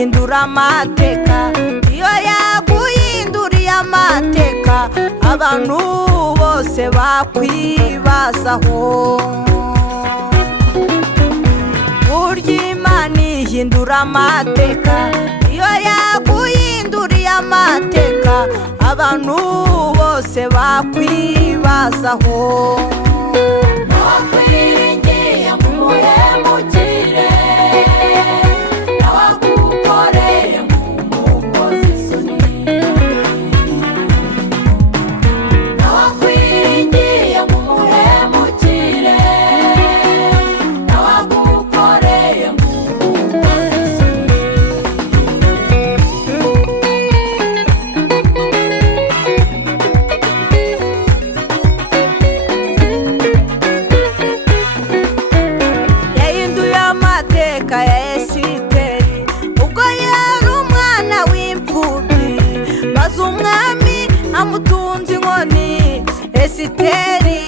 ihindura amateka. Iyo yaguhinduriye amateka abantu bose bakwibazaho. Burya Imana ihindura amateka. Iyo yaguhinduriye amateka abantu bose bakwibazaho. Nawakwiringiye nk'umuhemukire, nawagukoreye nk'umukozi isoni. Nawakwiringiye nk'umuhemukire, nawagukoreye nk'umukozi isoni. Yahinduye amateka ya Esiteri ubwo yari umwana w'imfubyi, maze umwami amutunze inkoni, Esiteri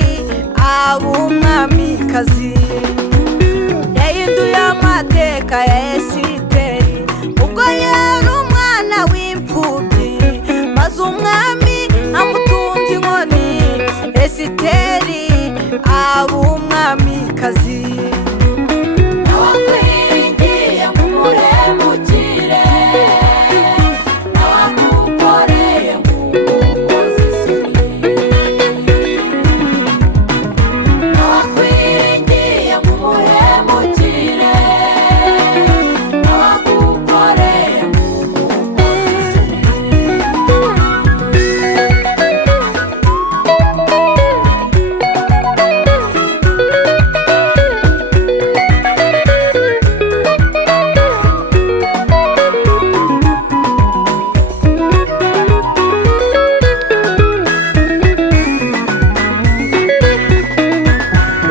aba umwamikazi. Yahinduye amateka ya Esiteri ubwo yari umwana w'imfubyi, maze umwami amutunze inkoni, Esiteri aba umwamikazi. Nawakwiringiye nk'umuhemukire, nawagukoreye nk'umukozi isoni. Nawakwiringiye nk'umuhemukire, nawagukoreye nk'umukozi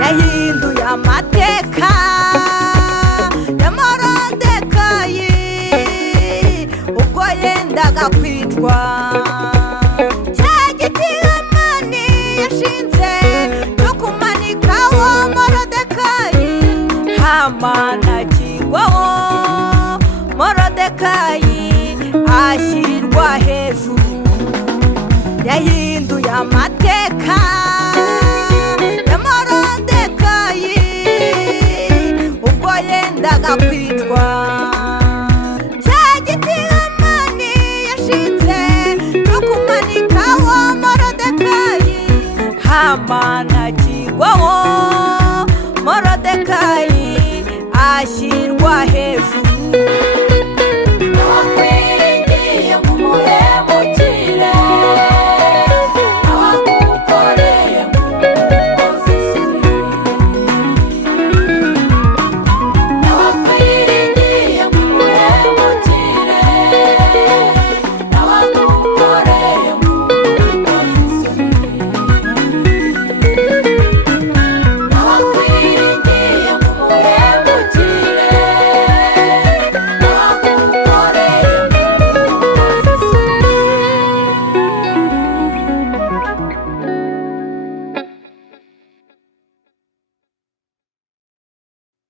Yahinduye amateka ya Morodekayi ubwo yendaga kwicwa. Cya giti Hamani yashinze cyo kumanikaho Morodekayi, Hamani akigwaho, Morodekayi ashyirwa hejuru. Yahinduye amateka ya Morodekayi ubwo yendaga kwicwa. Cya giti Hamani yashinze cyo kumanikaho Morodekayi, Hamani